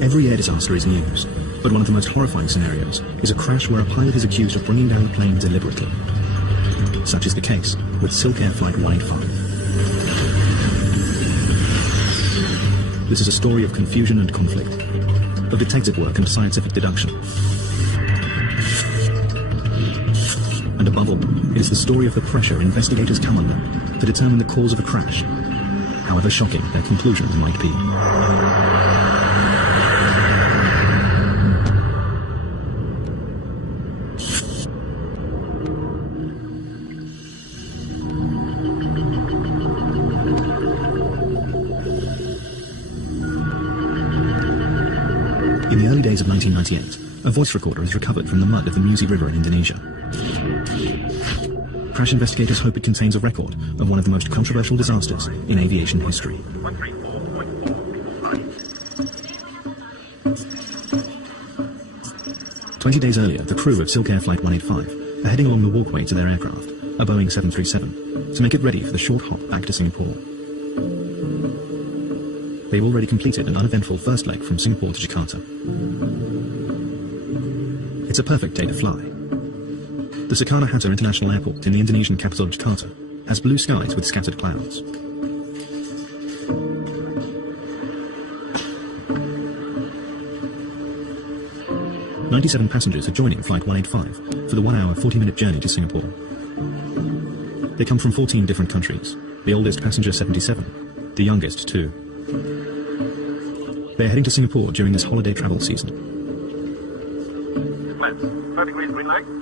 Every air disaster is news, but one of the most horrifying scenarios is a crash where a pilot is accused of bringing down a plane deliberately. Such is the case with SilkAir Flight 185. This is a story of confusion and conflict, of detective work and scientific deduction. And above all, it is the story of the pressure investigators come under to determine the cause of a crash, however shocking their conclusions might be. In the early days of 1998, a voice recorder is recovered from the mud of the Meteor River in Indonesia. Crash investigators hope it contains a record of one of the most controversial disasters in aviation history. 20 days earlier, the crew of SilkAir Flight 185 are heading along the walkway to their aircraft, a Boeing 737, to make it ready for the short hop back to Singapore. They've already completed an uneventful first leg from Singapore to Jakarta. It's a perfect day to fly. The Soekarno-Hatta International Airport in the Indonesian capital Jakarta has blue skies with scattered clouds. "97 passengers are joining Flight 185 for the 1-hour 40-minute journey to Singapore. They come from 14 different countries, the oldest passenger 77, the youngest 2. They're heading to Singapore during this holiday travel season.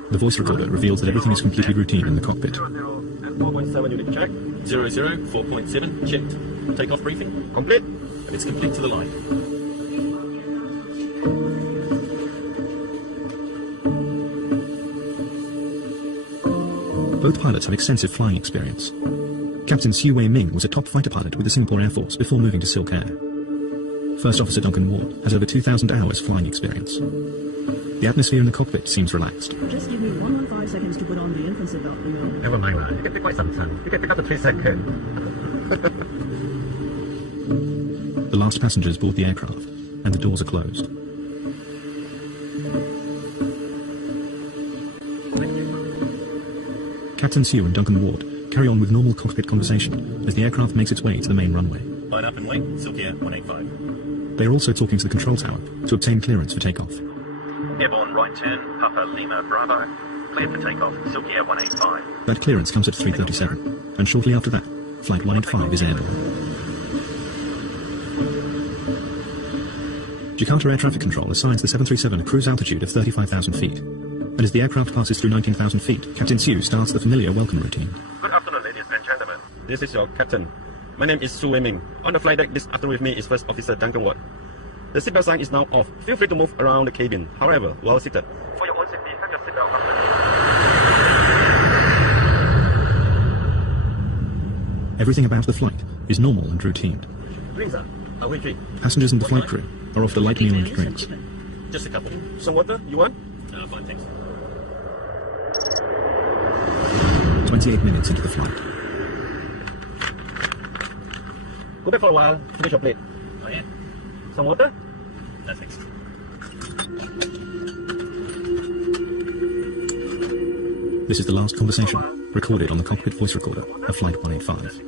The voice recorder reveals that everything is completely routine in the cockpit. 4.7 unit check. 00, 4.7, checked. Takeoff briefing. Complete. And it's complete to the line. Both pilots have extensive flying experience. Captain Siu Wei Ming was a top fighter pilot with the Singapore Air Force before moving to SilkAir. First Officer Duncan Ward has over 2,000 hours flying experience. The atmosphere in the cockpit seems relaxed. Just give me 1.5 seconds to put on the infant seatbelt, you know. Never mind, you can take quite some time. You can pick up to 3 seconds. The last passengers board the aircraft, and the doors are closed. Captain Siu and Duncan Ward carry on with normal cockpit conversation as the aircraft makes its way to the main runway. Line up and wait, SilkAir 185. They are also talking to the control tower to obtain clearance for takeoff. Airborne right turn, Papa Lima Bravo. Cleared for takeoff, SilkAir 185. That clearance comes at 3:37, and shortly after that, Flight 185 is airborne. Jakarta Air Traffic Control assigns the 737 a cruise altitude of 35,000 feet. And as the aircraft passes through 19,000 feet, Captain Siu starts the familiar welcome routine. Good afternoon, ladies and gentlemen. This is your captain. My name is Siu Wei Ming. On the flight deck this afternoon with me is First Officer Duncan Ward. The seatbelt sign is now off. Feel free to move around the cabin. However, while seated, for your own safety, hang your seatbelt fastened. Everything about the flight is normal and routine. Drinks, sir. I'll wait. Passengers and the flight crew are offered a light meal and drinks. Just a couple. Some water, you want? Fine, thanks. 28 minutes into the flight. Go back for a while, finish your plate. Oh yeah? Some water? No, thanks. This is the last conversation, recorded on the cockpit voice recorder of Flight 185.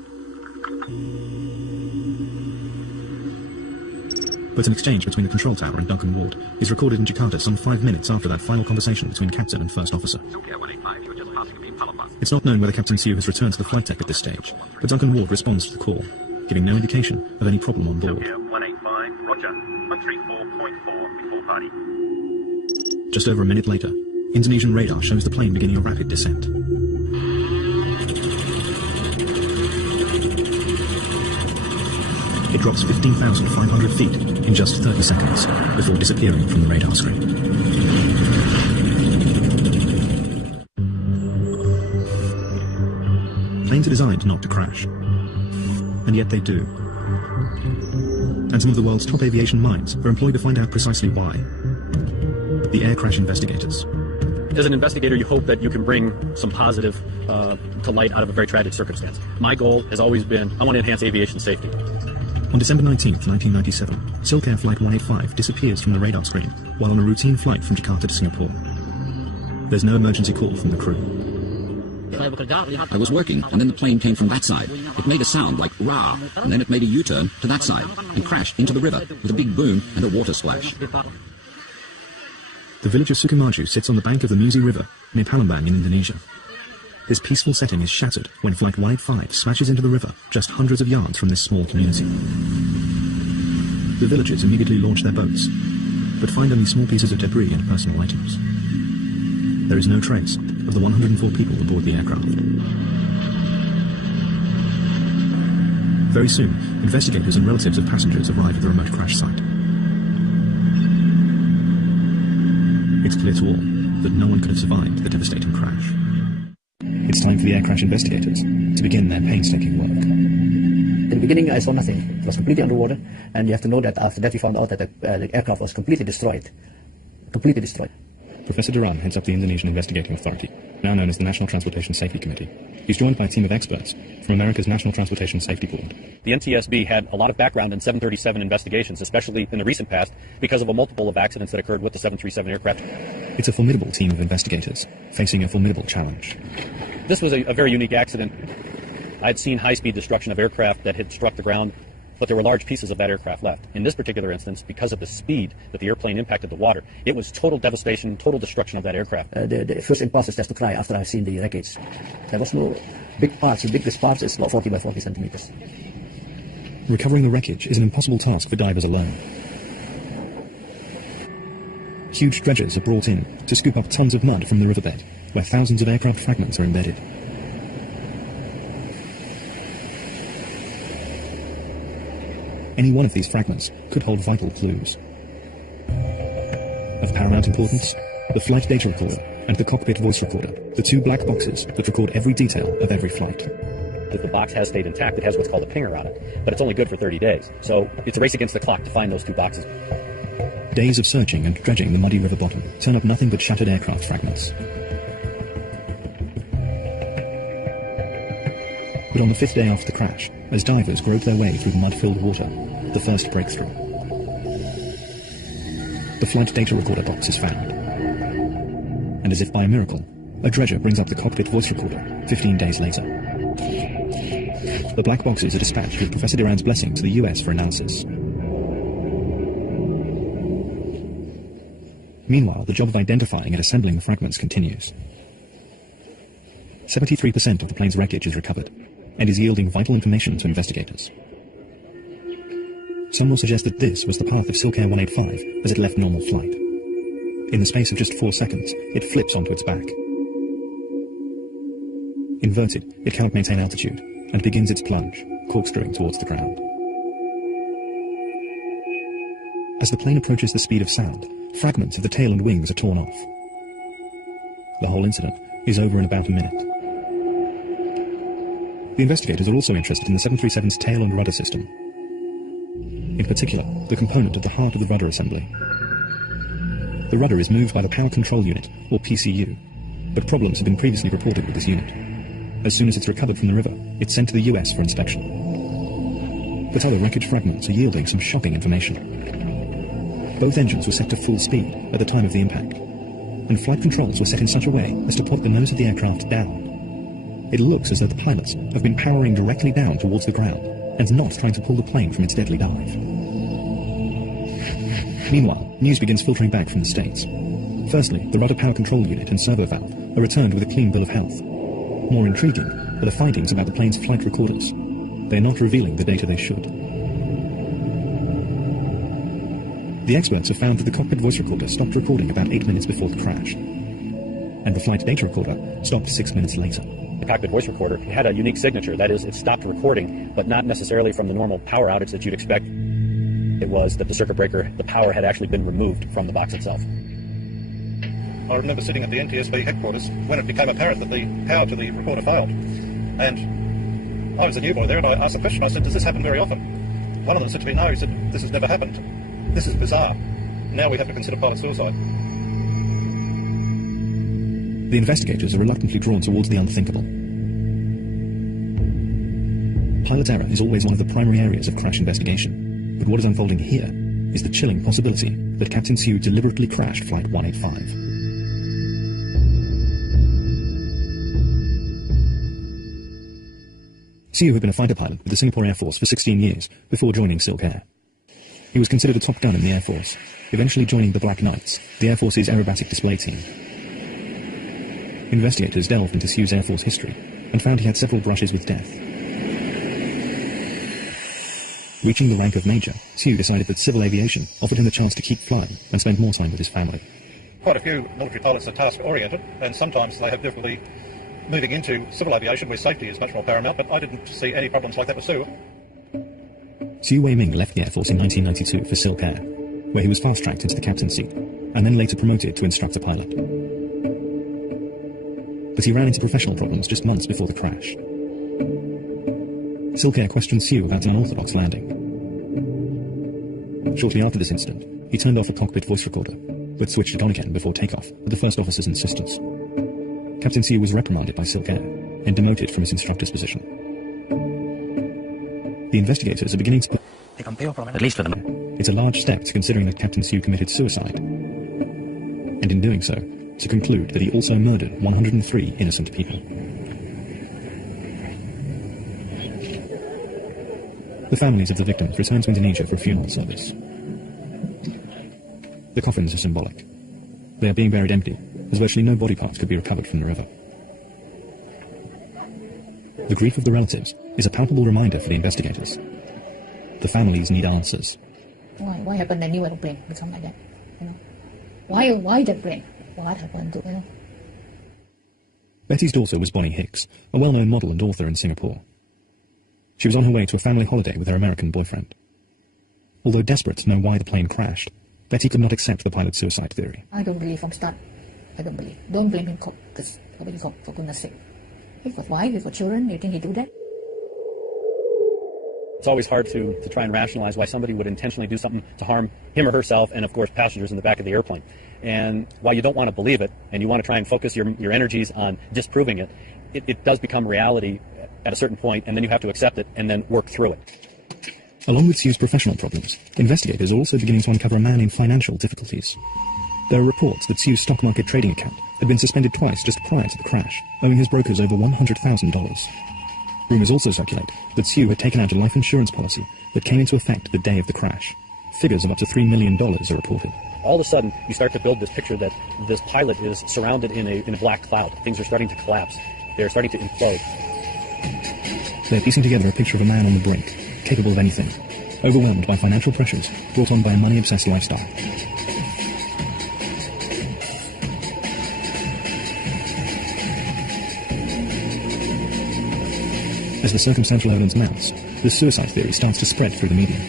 But an exchange between the control tower and Duncan Ward is recorded in Jakarta some 5 minutes after that final conversation between Captain and First Officer. It's not known whether Captain Siu has returned to the flight deck at this stage, but Duncan Ward responds to the call, giving no indication of any problem on board. 185, roger. 134.4 before party. Just over a minute later, Indonesian radar shows the plane beginning a rapid descent. It drops 15,500 feet in just 30 seconds before disappearing from the radar screen. Planes are designed not to crash, and yet they do. And some of the world's top aviation minds are employed to find out precisely why. The air crash investigators. As an investigator, you hope that you can bring some positive to light out of a very tragic circumstance. My goal has always been, I want to enhance aviation safety. On December 19, 1997, SilkAir Flight 185 disappears from the radar screen while on a routine flight from Jakarta to Singapore. There's no emergency call from the crew. I was working, and then the plane came from that side. It made a sound like rah, and then it made a U-turn to that side and crashed into the river with a big boom and a water splash. The village of Sukamaju sits on the bank of the Musi River near Palembang in Indonesia. This peaceful setting is shattered when Flight 185 smashes into the river just hundreds of yards from this small community. The villagers immediately launch their boats, but find only small pieces of debris and personal items. There is no trace of the 104 people aboard the aircraft. Very soon, investigators and relatives of passengers arrive at the remote crash site. It's clear to all that no one could have survived the devastating crash. It's time for the air crash investigators to begin their painstaking work. In the beginning, I saw nothing. It was completely underwater, and you have to know that after that we found out that the aircraft was completely destroyed. Completely destroyed. Professor Duran heads up the Indonesian Investigating Authority, now known as the National Transportation Safety Committee. He's joined by a team of experts from America's National Transportation Safety Board. The NTSB had a lot of background in 737 investigations, especially in the recent past, because of a multiple of accidents that occurred with the 737 aircraft. It's a formidable team of investigators, facing a formidable challenge. This was a very unique accident. I'd seen high-speed destruction of aircraft that had struck the ground, but there were large pieces of that aircraft left. In this particular instance, because of the speed that the airplane impacted the water, it was total devastation, total destruction of that aircraft. The first impulse is just to cry after I've seen the wreckage. There was no big parts. The biggest parts is about 40 by 40 centimeters. Recovering the wreckage is an impossible task for divers alone. Huge dredgers are brought in to scoop up tons of mud from the riverbed, where thousands of aircraft fragments are embedded. Any one of these fragments could hold vital clues. Of paramount importance, the flight data recorder and the cockpit voice recorder, the two black boxes that record every detail of every flight. If the box has stayed intact, it has what's called a pinger on it, but it's only good for 30 days. So it's a race against the clock to find those two boxes. Days of searching and dredging the muddy river bottom turn up nothing but shattered aircraft fragments. But on the fifth day after the crash, as divers grope their way through the mud-filled water, the first breakthrough. The flight data recorder box is found. And as if by a miracle, a dredger brings up the cockpit voice recorder 15 days later. The black boxes are dispatched with Professor Duran's blessing to the US for analysis. Meanwhile, the job of identifying and assembling the fragments continues. 73% of the plane's wreckage is recovered, and is yielding vital information to investigators. Some will suggest that this was the path of SilkAir 185 as it left normal flight. In the space of just 4 seconds, it flips onto its back. Inverted, it cannot maintain altitude, and begins its plunge, corkscrewing towards the ground. As the plane approaches the speed of sound, fragments of the tail and wings are torn off. The whole incident is over in about a minute. The investigators are also interested in the 737's tail and rudder system. In particular, the component at the heart of the rudder assembly. The rudder is moved by the Power Control Unit, or PCU, but problems have been previously reported with this unit. As soon as it's recovered from the river, it's sent to the US for inspection. But other wreckage fragments are yielding some shocking information. Both engines were set to full speed at the time of the impact, and flight controls were set in such a way as to point the nose of the aircraft down. It looks as though the pilots have been powering directly down towards the ground, and not trying to pull the plane from its deadly dive. Meanwhile, news begins filtering back from the States. Firstly, the rudder power control unit and servo valve are returned with a clean bill of health. More intriguing are the findings about the plane's flight recorders. They are not revealing the data they should. The experts have found that the cockpit voice recorder stopped recording about 8 minutes before the crash, and the flight data recorder stopped 6 minutes later. The cockpit voice recorder had a unique signature. That is, it stopped recording, but not necessarily from the normal power outage that you'd expect. It was that the circuit breaker, the power had actually been removed from the box itself. I remember sitting at the NTSB headquarters when it became apparent that the power to the recorder failed. And I was a new boy there, and I asked the question, I said, does this happen very often? One of them said to me, no, he said, this has never happened. This is bizarre. Now we have to consider pilot suicide. The investigators are reluctantly drawn towards the unthinkable. Pilot error is always one of the primary areas of crash investigation, but what is unfolding here is the chilling possibility that Captain Sue deliberately crashed Flight 185. Sue had been a fighter pilot with the Singapore Air Force for 16 years before joining SilkAir. He was considered a top gun in the Air Force, eventually joining the Black Knights, the Air Force's aerobatic display team. Investigators delved into Sue's Air Force history and found he had several brushes with death. Reaching the rank of Major, Sue decided that civil aviation offered him the chance to keep flying and spend more time with his family. Quite a few military pilots are task-oriented, and sometimes they have difficulty moving into civil aviation where safety is much more paramount, but I didn't see any problems like that with Sue. Sue Wei-ming left the Air Force in 1992 for SilkAir, where he was fast-tracked into the captain's seat, and then later promoted to instructor pilot. But he ran into professional problems just months before the crash. SilkAir questioned Sue about an unorthodox landing. Shortly after this incident, he turned off a cockpit voice recorder, but switched it on again before takeoff at the first officer's insistence. Captain Sue was reprimanded by SilkAir and demoted from his instructor's position. The investigators are beginning to... At least for the moment. It's a large step to considering that Captain Sue committed suicide, and in doing so, to conclude that he also murdered 103 innocent people. The families of the victims returned to Indonesia for a funeral service. The coffins are symbolic. They are being buried empty, as virtually no body parts could be recovered from the river. The grief of the relatives is a palpable reminder for the investigators. The families need answers. Why happened a new aeroplane with something like that? You know, why that plane? What happened to, you know? Betty's daughter was Bonnie Hicks, a well-known model and author in Singapore. She was on her way to a family holiday with her American boyfriend. Although desperate to know why the plane crashed, Betty could not accept the pilot's suicide theory. I don't believe from start. I don't believe. Don't blame him, because nobody cop, for goodness sake. He's got wife, he's got children. You think he do that? It's always hard to try and rationalize why somebody would intentionally do something to harm him or herself and, of course, passengers in the back of the airplane. And while you don't want to believe it, and you want to try and focus your energies on disproving it, it does become reality at a certain point, and then you have to accept it and then work through it. Along with Sue's professional problems, investigators are also beginning to uncover a man in financial difficulties. There are reports that Sue's stock market trading account had been suspended twice just prior to the crash, owing his brokers over $100,000. Rumours also circulate that Sue had taken out a life insurance policy that came into effect the day of the crash. Figures of up to $3 million are reported. All of a sudden, you start to build this picture that this pilot is surrounded in a black cloud. Things are starting to collapse. They're starting to implode. They're piecing together a picture of a man on the brink, capable of anything, overwhelmed by financial pressures brought on by a money-obsessed lifestyle. As the circumstantial evidence mounts, the suicide theory starts to spread through the media,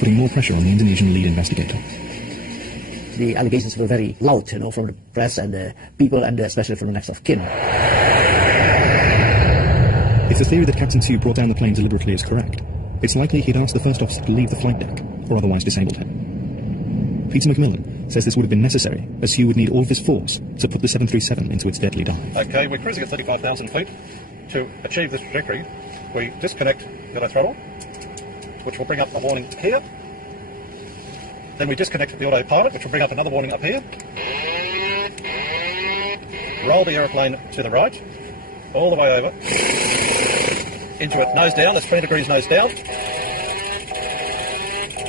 putting more pressure on the Indonesian lead investigator. The allegations were very loud, you know, from the press and the people, and especially from the next of kin. If the theory that Captain Sue brought down the plane deliberately is correct, it's likely he'd asked the first officer to leave the flight deck, or otherwise disabled him. Peter Macmillan says this would have been necessary, as Sue would need all of his force to put the 737 into its deadly dive. Okay, we're cruising at 35,000 feet. To achieve this trajectory, we disconnect the auto throttle, which will bring up a warning here. Then we disconnect the autopilot, which will bring up another warning up here. Roll the aeroplane to the right, all the way over, into it, nose down, that's 20 degrees nose down. The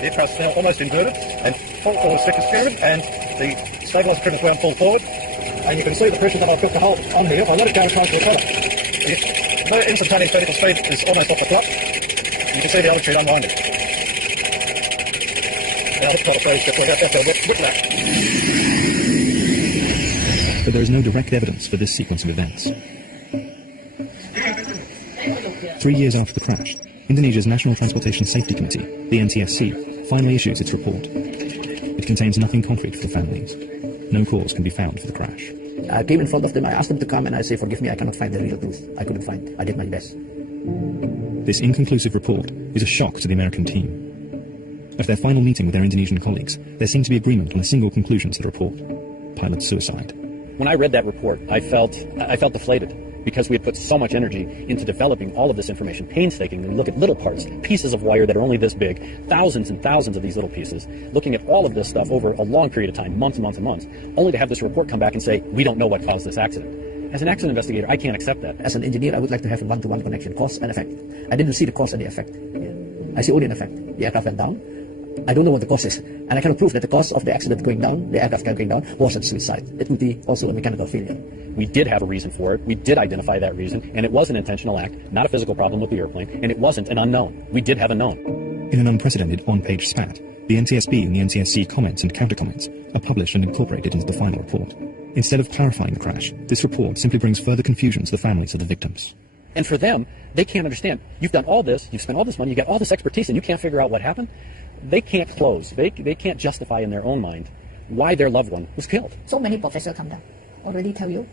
aircraft's now almost inverted, and pull forward stick is steering, and the stabiliser trim is wound full forward. And you can see the pressure that I've got to hold on here. If I let it go across the propeller, the instantaneous vertical speed is almost off the flap. You can see the altitude unwinding. Now let's try to phrase just like that's a whiplash. But there is no direct evidence for this sequence of events. 3 years after the crash, Indonesia's National Transportation Safety Committee, the NTSC, finally issues its report. It contains nothing concrete for the families. No cause can be found for the crash. I came in front of them, I asked them to come, and I say, forgive me, I cannot find the real truth. I couldn't find it. I did my best. This inconclusive report is a shock to the American team. At their final meeting with their Indonesian colleagues, there seemed to be agreement on a single conclusion to the report: pilot suicide. When I read that report, I felt deflated. because we had put so much energy into developing all of this information painstakingly. Look at little parts, pieces of wire that are only this big, thousands and thousands of these little pieces, looking at all of this stuff over a long period of time, months and months and months, only to have this report come back and say, we don't know what caused this accident. As an accident investigator, I can't accept that. As an engineer, I would like to have a one-to-one connection, cause and effect. I didn't see the cause and the effect. I see only an effect. The aircraft went down. I don't know what the cause is. And I cannot prove that the cause of the accident going down, the aircraft going down, wasn't suicide. It would be also a mechanical failure. We did have a reason for it. We did identify that reason, and it was an intentional act, not a physical problem with the airplane, and it wasn't an unknown. We did have a known. In an unprecedented one-page spat, the NTSB and the NTSC comments and counter-comments are published and incorporated into the final report. Instead of clarifying the crash, this report simply brings further confusion to the families of the victims. And for them, they can't understand. You've done all this, you've spent all this money, you got all this expertise, and you can't figure out what happened? They can't close. They can't justify in their own mind why their loved one was killed. So many professors come down, already tell you,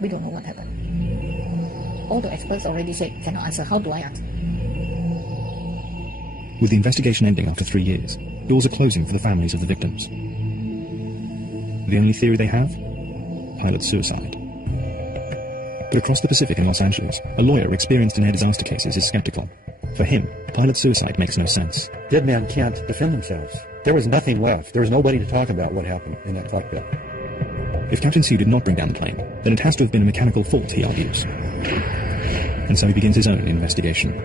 we don't know what happened. All the experts already say, cannot answer. How do I answer? With the investigation ending after 3 years, doors are closing for the families of the victims. The only theory they have? Pilot suicide. But across the Pacific in Los Angeles, a lawyer experienced in air disaster cases is skeptical. For him, pilot suicide makes no sense. Dead men can't defend themselves. There was nothing left. There was nobody to talk about what happened in that cockpit. If Captain Sue did not bring down the plane, then it has to have been a mechanical fault, he argues. And so he begins his own investigation.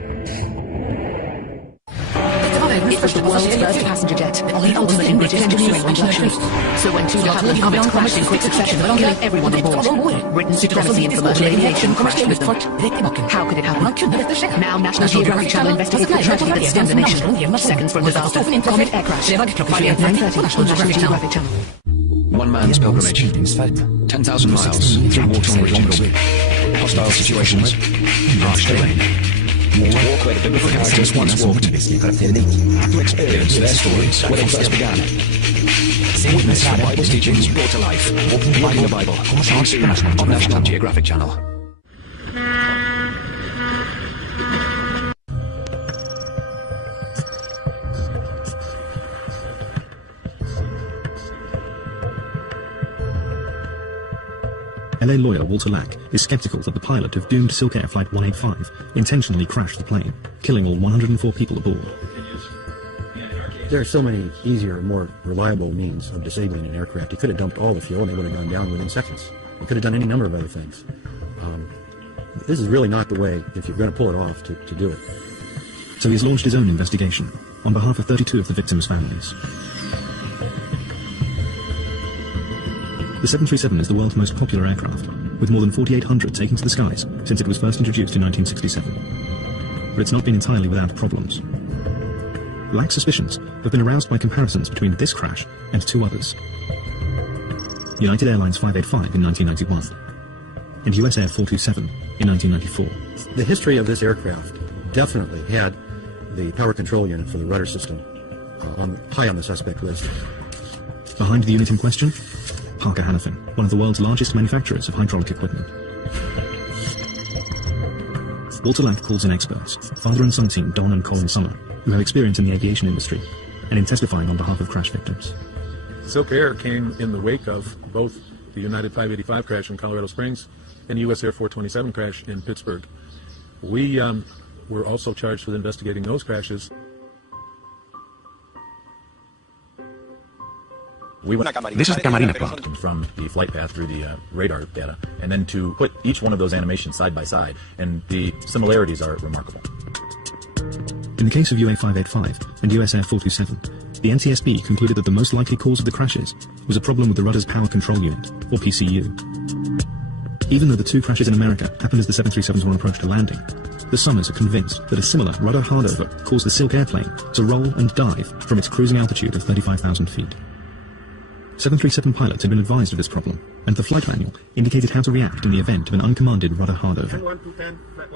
It was the world's first passenger jet, the ultimate in British engineering and luxury. So when two Japanese comets crashed in quick succession, killing everyone on board, Britain's supremacy in commercial aviation crashed with them. How could it happen? Now National Geographic Channel investigates the tragedy that stunned the nation. Seconds from disaster, comet air crash. Friday at 9:30, National Geographic Channel. One man's pilgrimage, 10,000 miles through water regions, hostile situations, harsh terrain. Walk where the biblical characters once walked, to experience their stories where they first began. Witness the Bible's teachings brought to life, Reading the Bible, soon on National Geographic Channel. LA lawyer Walter Lack is skeptical that the pilot of doomed SilkAir Flight 185 intentionally crashed the plane, killing all 104 people aboard. There are so many easier, more reliable means of disabling an aircraft. He could have dumped all the fuel and they would have gone down within seconds. He could have done any number of other things. This is really not the way, if you're going to pull it off, to do it. So he's launched his own investigation on behalf of 32 of the victims' families. The 737 is the world's most popular aircraft, with more than 4,800 taken to the skies since it was first introduced in 1967. But it's not been entirely without problems. Lack's suspicions have been aroused by comparisons between this crash and two others. United Airlines 585 in 1991, and US Air 427 in 1994. The history of this aircraft definitely had the power control unit for the rudder system high on the suspect list. Behind the unit in question, Parker Hannifin, one of the world's largest manufacturers of hydraulic equipment. Walter Lack calls in experts, father and son team Don and Colin Summer, who have experience in the aviation industry, and in testifying on behalf of crash victims. SilkAir came in the wake of both the United 585 crash in Colorado Springs and US Air 427 crash in Pittsburgh. We were also charged with investigating those crashes. This is the Camarina plot. From the flight path through the radar data, and then to put each one of those animations side by side, and the similarities are remarkable. In the case of UA 585 and US Air 427, the NTSB concluded that the most likely cause of the crashes was a problem with the rudder's power control unit, or PCU. Even though the two crashes in America happened as the 737s were on approach to landing, the Summers are convinced that a similar rudder hardover caused the SilkAir plane to roll and dive from its cruising altitude of 35,000 feet. 737 pilots had been advised of this problem, and the flight manual indicated how to react in the event of an uncommanded rudder hardover.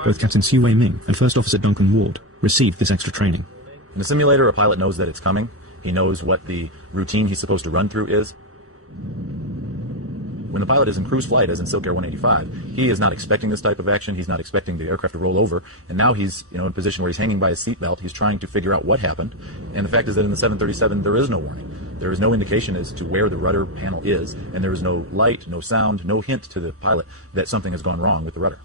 Both Captain Siu Wei Ming and First Officer Duncan Ward received this extra training. In the simulator, a pilot knows that it's coming. He knows what the routine he's supposed to run through is. When the pilot is in cruise flight, as in SilkAir 185, he is not expecting this type of action. He's not expecting the aircraft to roll over, and now he's in a position where he's hanging by his seatbelt. He's trying to figure out what happened, and the fact is that in the 737 there is no warning. There is no indication as to where the rudder panel is, and there is no light, no sound, no hint to the pilot that something has gone wrong with the rudder.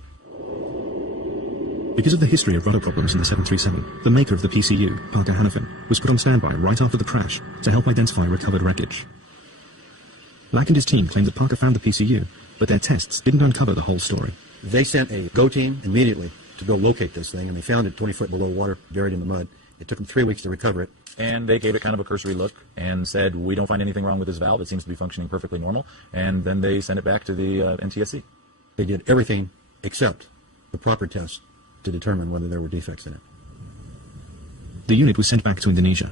Because of the history of rudder problems in the 737, the maker of the PCU, Parker Hannafin, was put on standby right after the crash to help identify recovered wreckage. Lack and his team claimed that Parker found the PCU, but their tests didn't uncover the whole story. They sent a GO team immediately to go locate this thing, and they found it 20 foot below water, buried in the mud. It took them 3 weeks to recover it. And they gave it kind of a cursory look and said, we don't find anything wrong with this valve. It seems to be functioning perfectly normal. And then they sent it back to the NTSC. They did everything except the proper test to determine whether there were defects in it. The unit was sent back to Indonesia.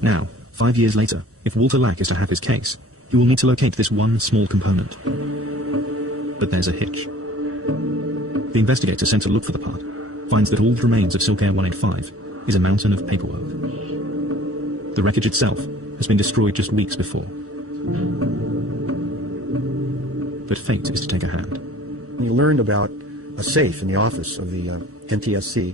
Now, 5 years later, if Walter Lack is to have his case, he will need to locate this one small component. But there's a hitch. The investigator sent to look for the part finds that all that remains of SilkAir 185 is a mountain of paperwork. The wreckage itself has been destroyed just weeks before. But fate is to take a hand. We learned about a safe in the office of the NTSC.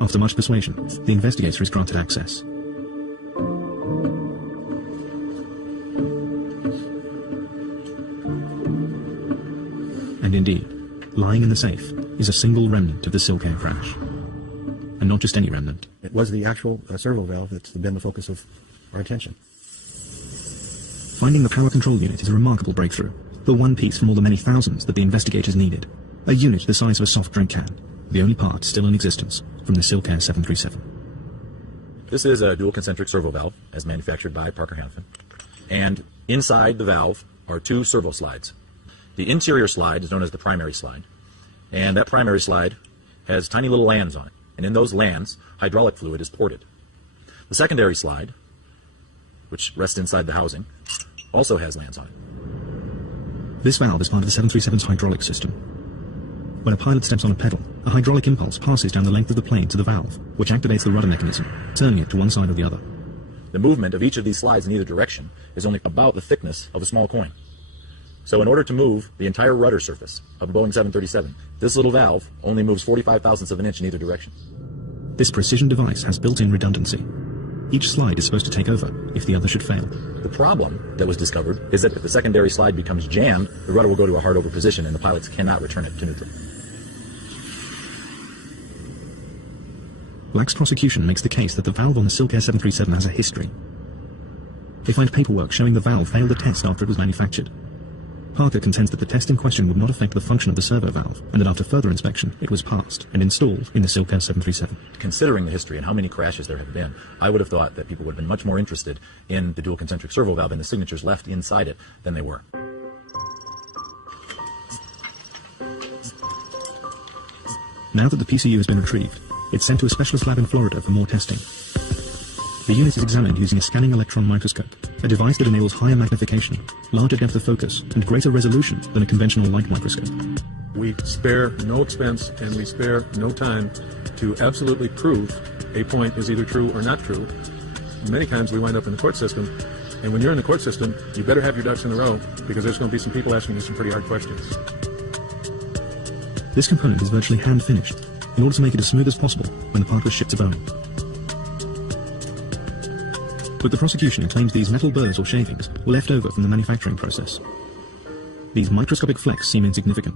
After much persuasion, the investigator is granted access. And indeed, lying in the safe is a single remnant of the SilkAir crash. And not just any remnant. It was the actual servo valve that's been the focus of our attention. Finding the power control unit is a remarkable breakthrough, the one piece from all the many thousands that the investigators needed. A unit the size of a soft drink can, the only part still in existence from the SilkAir 737. This is a dual concentric servo valve, as manufactured by Parker Hannafin. And inside the valve are two servo slides. The interior slide is known as the primary slide, and that primary slide has tiny little lands on it, and in those lands, hydraulic fluid is ported. The secondary slide, which rests inside the housing, also has lands on it. This valve is part of the 737's hydraulic system. When a pilot steps on a pedal, a hydraulic impulse passes down the length of the plane to the valve, which activates the rudder mechanism, turning it to one side or the other. The movement of each of these slides in either direction is only about the thickness of a small coin. So in order to move the entire rudder surface of a Boeing 737, this little valve only moves 45 thousandths of an inch in either direction. This precision device has built-in redundancy. Each slide is supposed to take over if the other should fail. The problem that was discovered is that if the secondary slide becomes jammed, the rudder will go to a hard over position and the pilots cannot return it to neutral. Lack's prosecution makes the case that the valve on the SilkAir 737 has a history. They find paperwork showing the valve failed a test after it was manufactured. Parker contends that the test in question would not affect the function of the servo valve, and that after further inspection, it was passed and installed in the SilkAir 737. Considering the history and how many crashes there have been, I would have thought that people would have been much more interested in the dual concentric servo valve and the signatures left inside it than they were. Now that the PCU has been retrieved, it's sent to a specialist lab in Florida for more testing. The unit is examined using a scanning electron microscope, a device that enables higher magnification, larger depth of focus, and greater resolution than a conventional light microscope. We spare no expense and we spare no time to absolutely prove a point is either true or not true. Many times we wind up in the court system, and when you're in the court system, you better have your ducks in a row, because there's going to be some people asking you some pretty hard questions. This component is virtually hand-finished, in order to make it as smooth as possible when the part was shipped to Boeing. But the prosecution claims these metal burrs or shavings were left over from the manufacturing process. These microscopic flecks seem insignificant.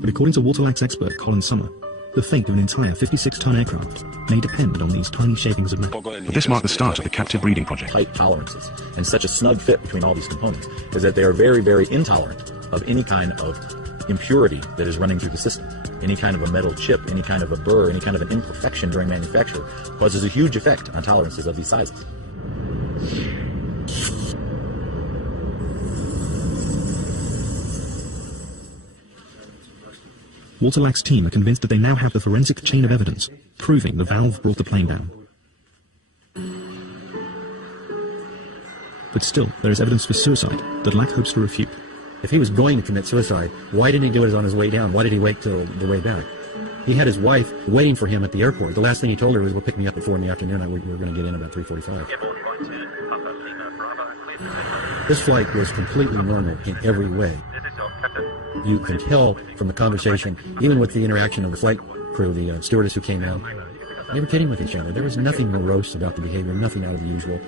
But according to Walter Lack's expert Colin Summer, the fate of an entire 56-ton aircraft may depend on these tiny shavings of metal. But this marked the start of the captive breeding project. Tight tolerances and such a snug fit between all these components is that they are very, very intolerant of any kind of impurity that is running through the system. Any kind of a metal chip, any kind of a burr, any kind of an imperfection during manufacture causes a huge effect on tolerances of these sizes. Walter Lack's team are convinced that they now have the forensic chain of evidence proving the valve brought the plane down. But still, there is evidence for suicide that Lack hopes to refute. If he was going to commit suicide, why didn't he do it on his way down? Why did he wait till the way back? He had his wife waiting for him at the airport. The last thing he told her was, "We'll pick me up at 4 in the afternoon. We were going to get in about 3:45. This flight was completely normal in every way. You can tell from the conversation, even with the interaction of the flight crew, the stewardess who came out, they were kidding with each other. There was nothing morose about the behavior, nothing out of the usual.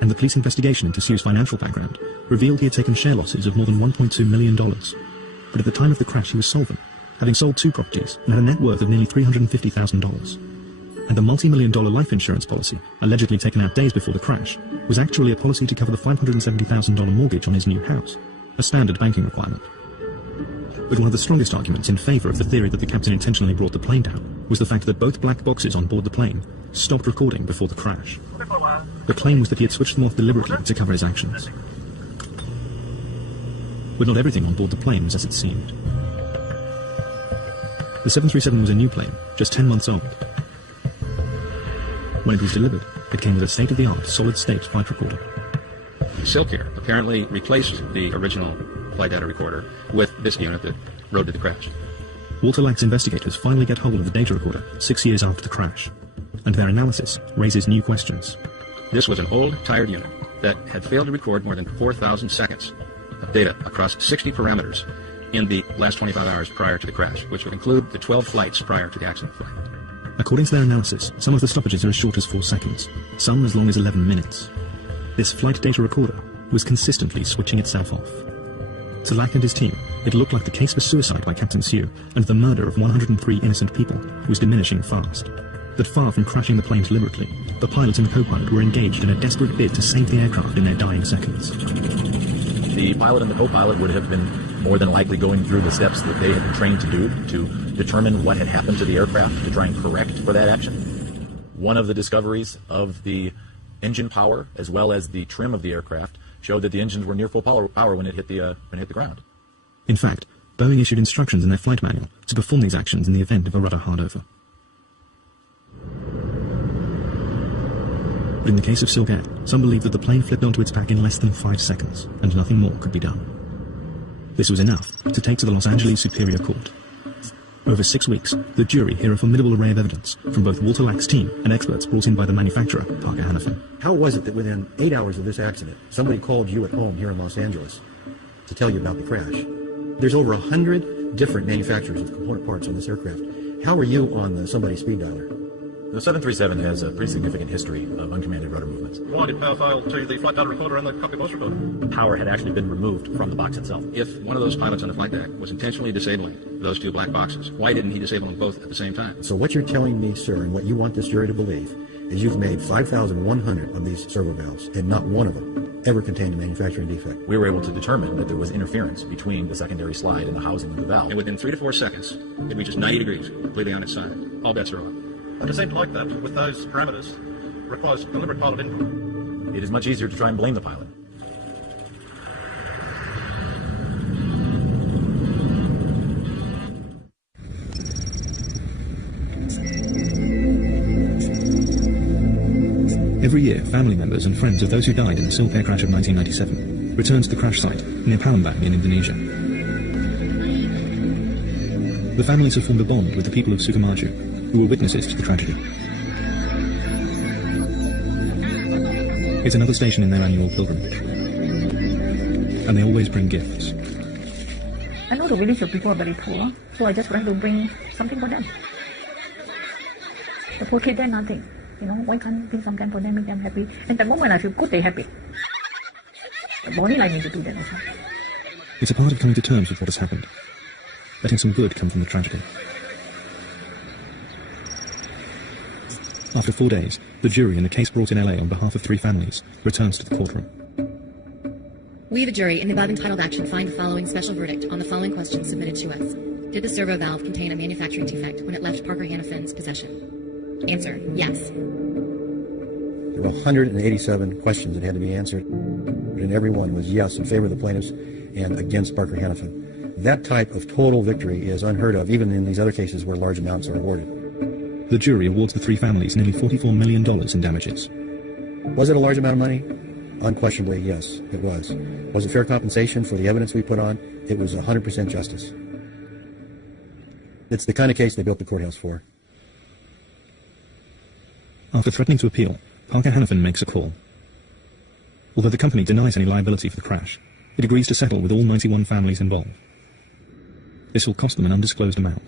and the police investigation into Sue's financial background revealed he had taken share losses of more than $1.2 million. But at the time of the crash he was solvent, having sold 2 properties and had a net worth of nearly $350,000. And the multi-million-dollar life insurance policy, allegedly taken out days before the crash, was actually a policy to cover the $570,000 mortgage on his new house, a standard banking requirement. But one of the strongest arguments in favour of the theory that the captain intentionally brought the plane down was the fact that both black boxes on board the plane stopped recording before the crash. The claim was that he had switched them off deliberately to cover his actions. But not everything on board the plane was as it seemed. The 737 was a new plane, just 10 months old. When it was delivered, it came with a state-of-the-art solid-state flight recorder. SilkAir apparently replaced the original flight data recorder with this unit that rode to the crash. Walter Lack's investigators finally get hold of the data recorder 6 years after the crash, and their analysis raises new questions. This was an old, tired unit that had failed to record more than 4,000 seconds of data across 60 parameters in the last 25 hours prior to the crash, which would include the 12 flights prior to the accident flight. According to their analysis, some of the stoppages are as short as 4 seconds, some as long as 11 minutes. This flight data recorder was consistently switching itself off. To Lack and his team, it looked like the case for suicide by Captain Sue and the murder of 103 innocent people was diminishing fast. That far from crashing the plane deliberately, the pilot and co-pilot were engaged in a desperate bid to save the aircraft in their dying seconds. The pilot and the co-pilot would have been more than likely going through the steps that they had been trained to do to determine what had happened to the aircraft to try and correct for that action. One of the discoveries of the engine power as well as the trim of the aircraft showed that the engines were near full power when it hit the ground. In fact, Boeing issued instructions in their flight manual to perform these actions in the event of a rudder hardover. But in the case of SilkAir, some believe that the plane flipped onto its back in less than 5 seconds, and nothing more could be done. This was enough to take to the Los Angeles Superior Court. Over 6 weeks, the jury hear a formidable array of evidence from both Walter Lack's team and experts brought in by the manufacturer, Parker Hannifin. How was it that within 8 hours of this accident, somebody called you at home here in Los Angeles to tell you about the crash? There's over 100 different manufacturers of component parts on this aircraft. How are you on the somebody speed dialer? The 737 has a pretty significant history of uncommanded rudder movements. Why did power fail to the flight data recorder and the cockpit voice recorder? The power had actually been removed from the box itself. If one of those pilots on the flight deck was intentionally disabling those 2 black boxes, why didn't he disable them both at the same time? So what you're telling me, sir, and what you want this jury to believe, is you've made 5,100 of these servo valves, and not one of them ever contained a manufacturing defect. We were able to determine that there was interference between the secondary slide and the housing of the valve. And within 3 to 4 seconds, it reaches 90 degrees, completely on its side. All bets are off. And to seem like that, with those parameters, requires deliberate pilot input. It is much easier to try and blame the pilot. Every year, family members and friends of those who died in the SilkAir crash of 1997 return to the crash site near Palembang in Indonesia. The families have formed a bond with the people of Sukamaju, who were witnesses to the tragedy. It's another station in their annual pilgrimage. And they always bring gifts. I know the village of people are very poor, so I just want to bring something for them. The poor kids, they're nothing. You know, why can't you bring something for them, make them happy? And the moment I feel good, they're happy. The body I need to do that also. It's a part of coming to terms with what has happened. Letting some good come from the tragedy. After 4 days, the jury in the case brought in LA on behalf of 3 families returns to the courtroom. We, the jury, in the above entitled action, find the following special verdict on the following questions submitted to us. Did the servo valve contain a manufacturing defect when it left Parker Hannifin's possession? Answer, yes. There were 187 questions that had to be answered, and every one was yes in favor of the plaintiffs and against Parker Hannifin. That type of total victory is unheard of, even in these other cases where large amounts are awarded. The jury awards the 3 families nearly $44 million in damages. Was it a large amount of money? Unquestionably, yes, it was. Was it fair compensation for the evidence we put on? It was 100% justice. It's the kind of case they built the courthouse for. After threatening to appeal, Parker Hannifin makes a call. Although the company denies any liability for the crash, it agrees to settle with all 91 families involved. This will cost them an undisclosed amount.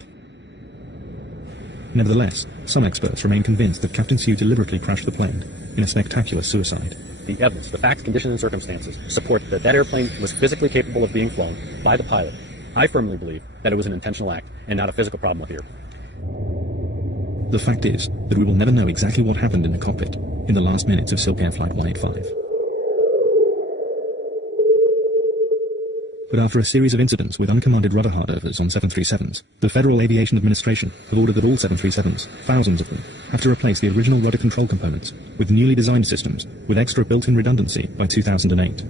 Nevertheless, some experts remain convinced that Captain Sue deliberately crashed the plane in a spectacular suicide. the evidence, the facts, conditions, and circumstances support that that airplane was physically capable of being flown by the pilot. I firmly believe that it was an intentional act and not a physical problem with the airplane. The fact is that we will never know exactly what happened in the cockpit in the last minutes of SilkAir Flight 185. But after a series of incidents with uncommanded rudder hardovers on 737s, the Federal Aviation Administration have ordered that all 737s, thousands of them, have to replace the original rudder control components with newly designed systems with extra built-in redundancy by 2008.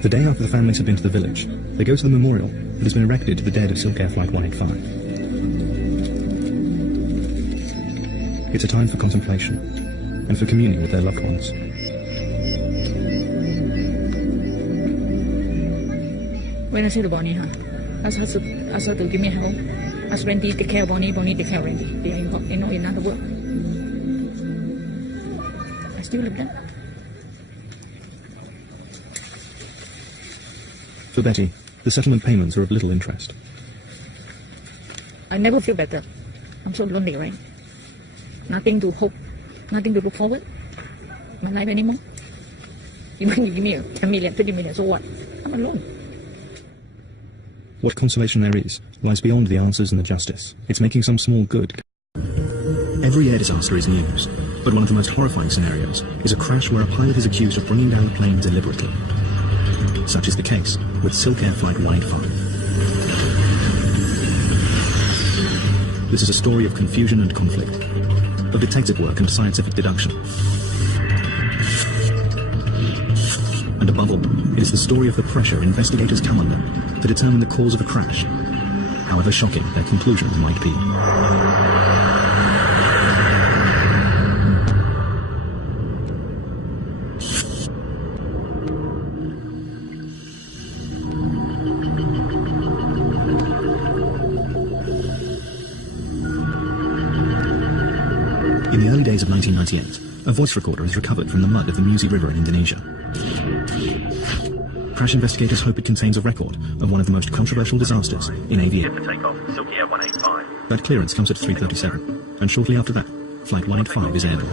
The day after the families have been to the village, they go to the memorial that has been erected to the dead of SilkAir Flight 185. It's a time for contemplation and for communing with their loved ones. When I see the Bonnie, ask her to give me help. Ask Randy take care of Bonnie, Bonnie take care of Randy. They are in another world. I still live there. For Betty, the settlement payments are of little interest. I never feel better. I'm so lonely, right? Nothing to hope, nothing to look forward. My life anymore. Even you give me 10 million, 20 million, so what? I'm alone. What consolation there is lies beyond the answers and the justice. It's making some small good. Every air disaster is news, but one of the most horrifying scenarios is a crash where a pilot is accused of bringing down a plane deliberately. Such is the case with SilkAir Flight 185. This is a story of confusion and conflict, of detective work and scientific deduction. And above all, it is the story of the pressure investigators come under to determine the cause of a crash, however shocking their conclusions might be. In the early days of 1998, a voice recorder is recovered from the mud of the Musi River in Indonesia. Crash investigators hope it contains a record of one of the most controversial disasters in aviation. That clearance comes at 3:37, and shortly after that, Flight 185 is airborne.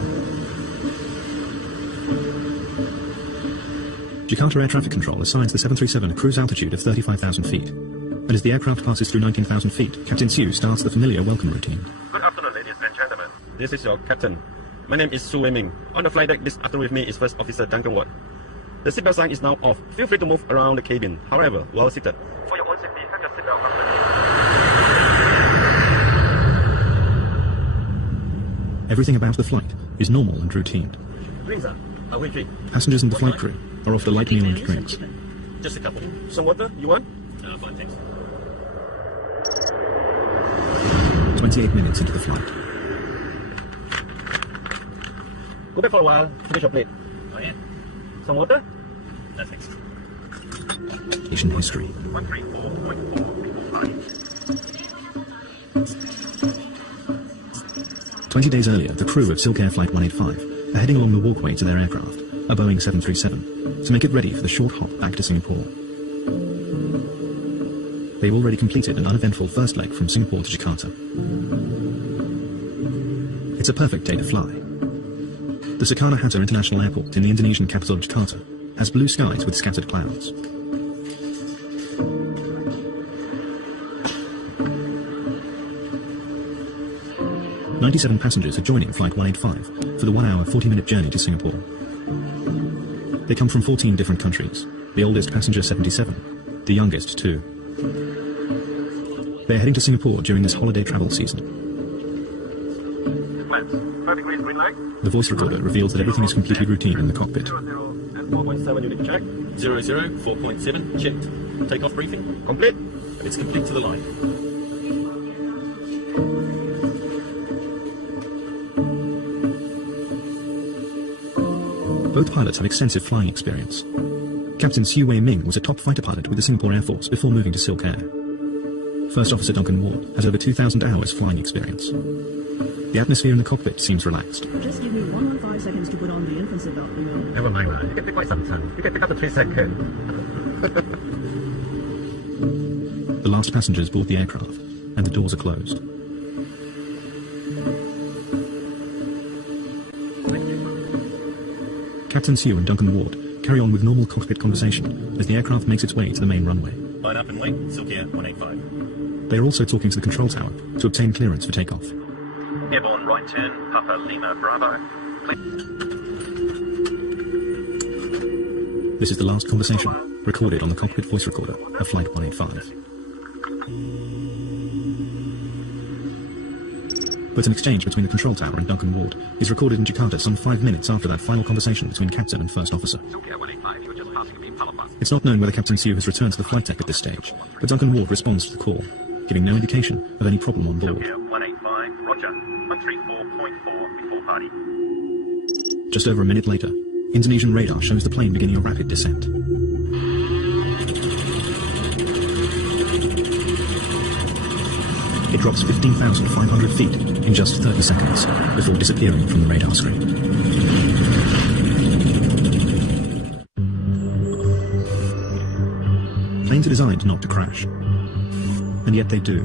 Jakarta Air Traffic Control assigns the 737 a cruise altitude of 35,000 feet, and as the aircraft passes through 19,000 feet, Captain Siu starts the familiar welcome routine. Good afternoon, ladies and gentlemen. This is your captain. My name is Su Wei-ming. On the flight deck this afternoon with me is First Officer Duncan Watt. The seatbelt sign is now off. Feel free to move around the cabin. However, while seated, for your own safety, hang your seatbelt fastened. Everything about the flight is normal and routine. Passengers and the flight crew are offered a light meal and drinks. Just a couple. Some water? You want? Fine, thanks. 28 minutes into the flight. Go back for a while. Finish your plate. Oh, yeah. Some water? No, thanks. Asian history. 20 days earlier, the crew of SilkAir Flight 185 are heading along the walkway to their aircraft, a Boeing 737, to make it ready for the short hop back to Singapore. They've already completed an uneventful first leg from Singapore to Jakarta. It's a perfect day to fly. The Soekarno-Hatta International Airport in the Indonesian capital Jakarta has blue skies with scattered clouds. "97 passengers are joining Flight 185 for the 1-hour 40-minute journey to Singapore. They come from 14 different countries, the oldest passenger 77, the youngest 2. They're heading to Singapore during this holiday travel season. The voice recorder reveals that everything is completely routine in the cockpit. 4.7 unit check. 4.7 checked. Takeoff briefing complete. And it's complete to the line. Both pilots have extensive flying experience. Captain Siu Wei-ming was a top fighter pilot with the Singapore Air Force before moving to SilkAir. First Officer Duncan Ward has over 2,000 hours flying experience. The atmosphere in the cockpit seems relaxed. Just give me 115 seconds to put on the infancy belt, you know. Never mind, you can take quite some time. You can pick up the 3 seconds. last passengers board the aircraft, and the doors are closed. Captain Sue and Duncan Ward carry on with normal cockpit conversation as the aircraft makes its way to the main runway. Line up and wait, SilkAir 185. They are also talking to the control tower to obtain clearance for takeoff. Airborne right turn, Papa Lima Bravo. This is the last conversation, recorded on the cockpit voice recorder of Flight 185. But an exchange between the control tower and Duncan Ward is recorded in Jakarta some 5 minutes after that final conversation between Captain and First Officer. It's not known whether Captain Sue has returned to the flight deck at this stage, but Duncan Ward responds to the call, giving no indication of any problem on board. 185, roger. 134.4 before party. Just over a minute later, Indonesian radar shows the plane beginning a rapid descent. It drops 15,500 feet in just 30 seconds before disappearing from the radar screen. Planes are designed not to crash, and yet they do.